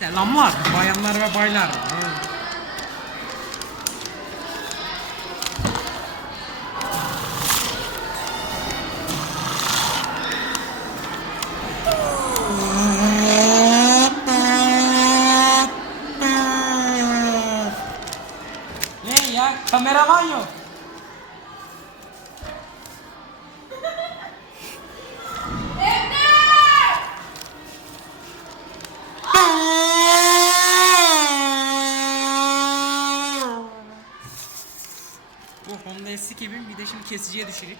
Selamlar bayanlar ve baylar. Ne ya, kameraman yok. Bu Honda S2000, bir de şimdi kesiciye düşüreyim.